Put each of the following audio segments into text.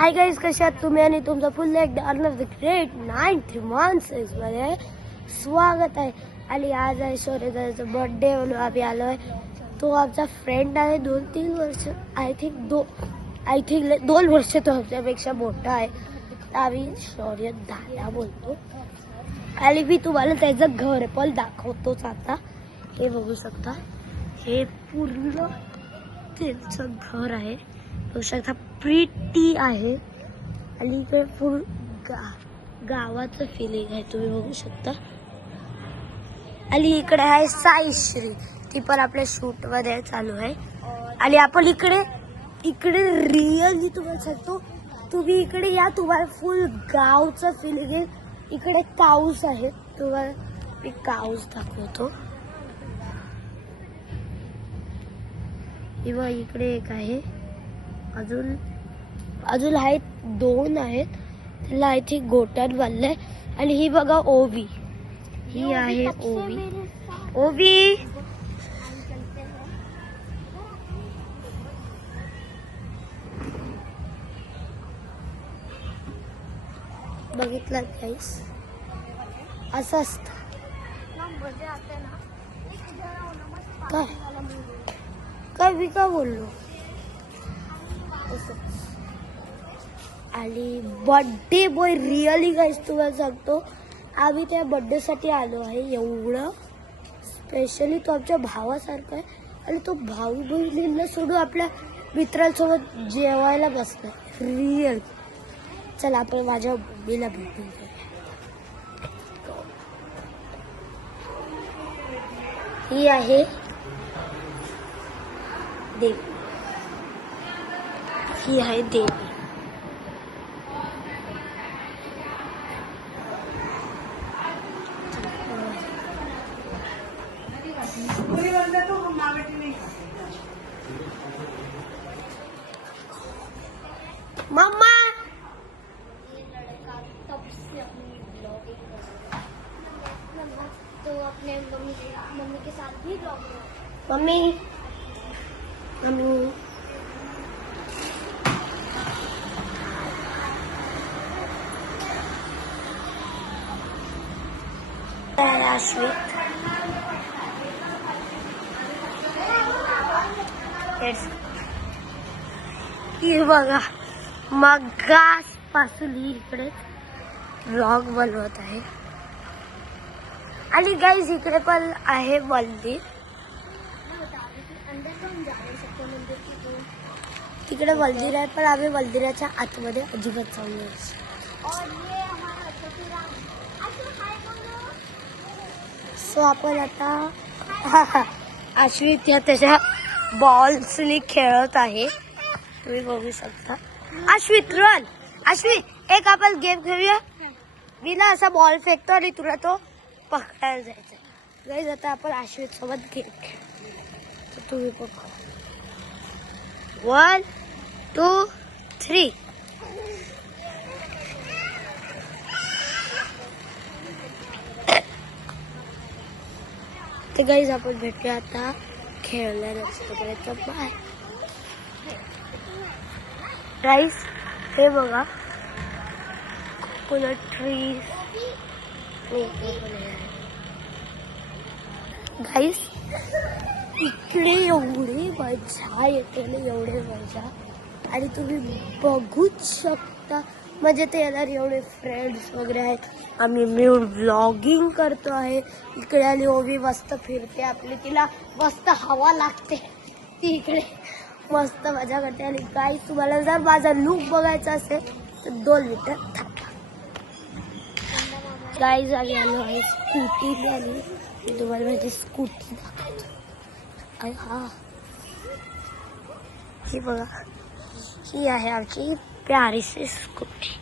Hi guys, कशा आहात तुम्ही? आणि तुमचं फुल एकदा अर्नव ग्रेट 9 months मध्ये स्वागत आहे. आणि आज आहे सूर्यदाचा बर्थडे म्हणून आम्ही आलो आहे. तो आमचा फ्रेंड आहे. 2-3 वर्ष आय थिंक 2 वर्ष तो आमच्यापेक्षा मोठा आहे. आम्ही सूर्यदाला बोलतो. आणि मी तुम्हाला त्याचं घर पण दाखवतोच आता. हे बघू शकता, हे पूर्ण त्यांचं घर आहे. बघू शकता, प्रिटी आहे. आणि इकडे फुल गावाचं फिलिंग आहे, तुम्ही बघू शकता. आणि इकडे आहे साईश्री, ती पण आपल्या शूट मध्ये चालू आहे. आणि आपण इकडे रिअली तुम्हाला सांगतो, तुम्ही इकडे या, तुम्हाला फुल गावचं फिलिंग आहे. इकडे काऊस आहे, तुम्हाला मी काऊस दाखवतो. किंवा इकडे एक आहे, अजून आहेत 2 आहेत. त्याला आय थिंक गोट्यात बांधलंय. आणि ही बघा ओवी, ही आहे ओवी. बघितलं गाईस, असं असतं काय मी का बोललो. आणि बर्थडे बॉय रिअली गाईस, तुम्हाला सांगतो, आम्ही त्या बर्थडे साठी आलो आहे. एवढं स्पेशली तो आमच्या भावासारखा आहे. आणि तो भाऊ बहिणींना सोडून आपल्या मित्रांसोबत जेवायला बसलाय. रिअल. चला आपण माझ्या मम्मीला भेटून जाऊया. ही आहे देवी, ही आहे देवी. मम्मा, तो अपने मम्मी के साथ भी मम्मी अश्वित, ही बघा, मगास पासून ही इकडे व्लॉग बनवत आहे. आणि गाईज इकडे पण आहे मंदिर. तिकडे मंदिर आहे, पण आम्ही मंदिराच्या आतमध्ये अजिबात जाऊ नये. सो आपण आता अश्वित या त्याच्या बॉल्सनी खेळत आहे, तुम्ही बघू शकता. अश्वित रन, अश्वित एक आपण गेम खेळूया. मी ना असा बॉल फेकतो आणि तुला तो पकडायला जायचा. गाईज आता आपण अश्वित सोबत गेम खेळू, तर तुम्ही बघा. 1, 2, 3. ते गाईज आपण भेटूया आता खेळल्यानंतर. Bye guys. हे बघा, कोकोनट ट्रीज. गाईज इकडे एवढी मजा येते ना, एवढे मजा. आणि तुम्ही बघूच शकता, म्हणजे ते येणार एवढे फ्रेंड्स वगैरे आहेत. आम्ही मिळून व्लॉगिंग करतो आहे इकडे. आणि ओवी मस्त फिरते आपली, तिला मस्त हवा लागते, ती इकडे मस्त मजा करते. आणि गाईज तुम्हाला जर माझा लुक बघायचा असेल तर 2 मिनिटं थांबा. गाईज आम्ही आलो आहे स्कूटीने, आणि मी तुम्हाला माझी स्कूटी दाखवतो. हा, ही बघा, ही आहे आमची प्यारीशी स्कूटी.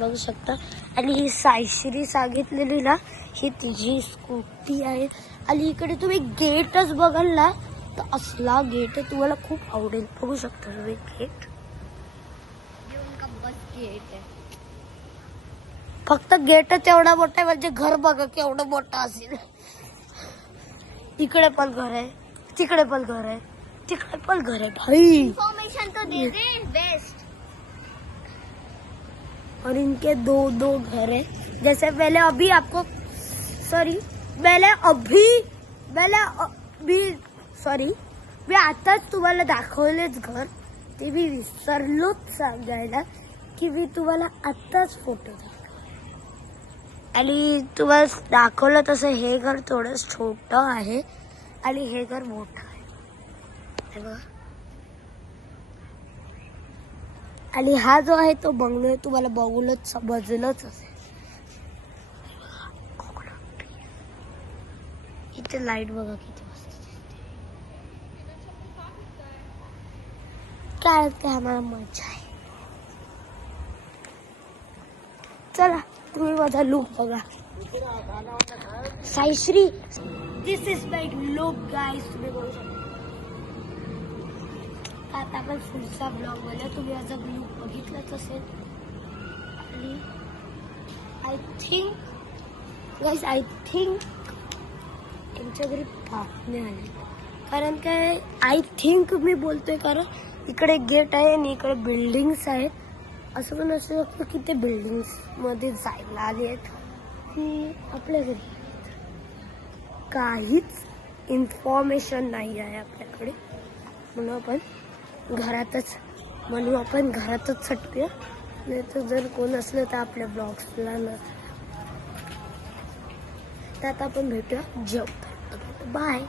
बघू शकता. आणि ही साईश्री सांगितलेली ना, ही तुझी स्कूटी आहे. आणि इकडे तुम्ही गेटच बघाल ना, तर असला गेट आहे, तुम्हाला खूप आवडेल. बघू शकता तुम्ही गेट. गेट आहे, फक्त गेटच एवढा मोठा आहे, म्हणजे घर बघा केवढं मोठं असेल. इकडे पण घर आहे, तिकडे पण घर आहे, तिकडे पण घर आहे भाई। इन्फॉर्मेशन तो दे दे बेस्ट। और इनके दो दो घर है। जैसे पहले अभी मी आताच तुम्हाला दाखवलेच घर, ते मी विसरलोच सांगायला की मी तुम्हाला आताच फोटो दाखव आणि तुम्हाला दाखवलं तसं हे घर थोडं छोटं आहे आणि हे घर मोठं आहे हे बघा। आणि हा जो आहे तो बंगलो तुम्हाला बघूनच समजलंच असेल। इथे लाईट बघा किती मस्त दिसते। काय आम्हाला मजा आहे। चला तुम्ही माझा लुक बघा। साईश्री, दिस इज माय लुक गाईज। तुम्ही बघू शकता। आता आपण पुढचा ब्लॉग बनवूया। तुम्ही माझा लुक बघितलाच असेल आणि आय थिंक त्यांच्या घरी पाहुणे आले, कारण काय आय थिंक मी बोलतोय कारण इकडे गेट आहे आणि इकडे बिल्डिंग्स आहेत। असं पण असू शकतं की ते बिल्डिंग्स मध्ये जायला आले आहेत की आपल्या घरी काहीच इन्फॉर्मेशन नाही आहे आपल्याकडे, म्हणून आपण घरातच सटकूया। नाही तर जर कोण असलं तर आपल्या ब्लॉग्सला न तर आता आपण भेटूया जेवतो। बाय।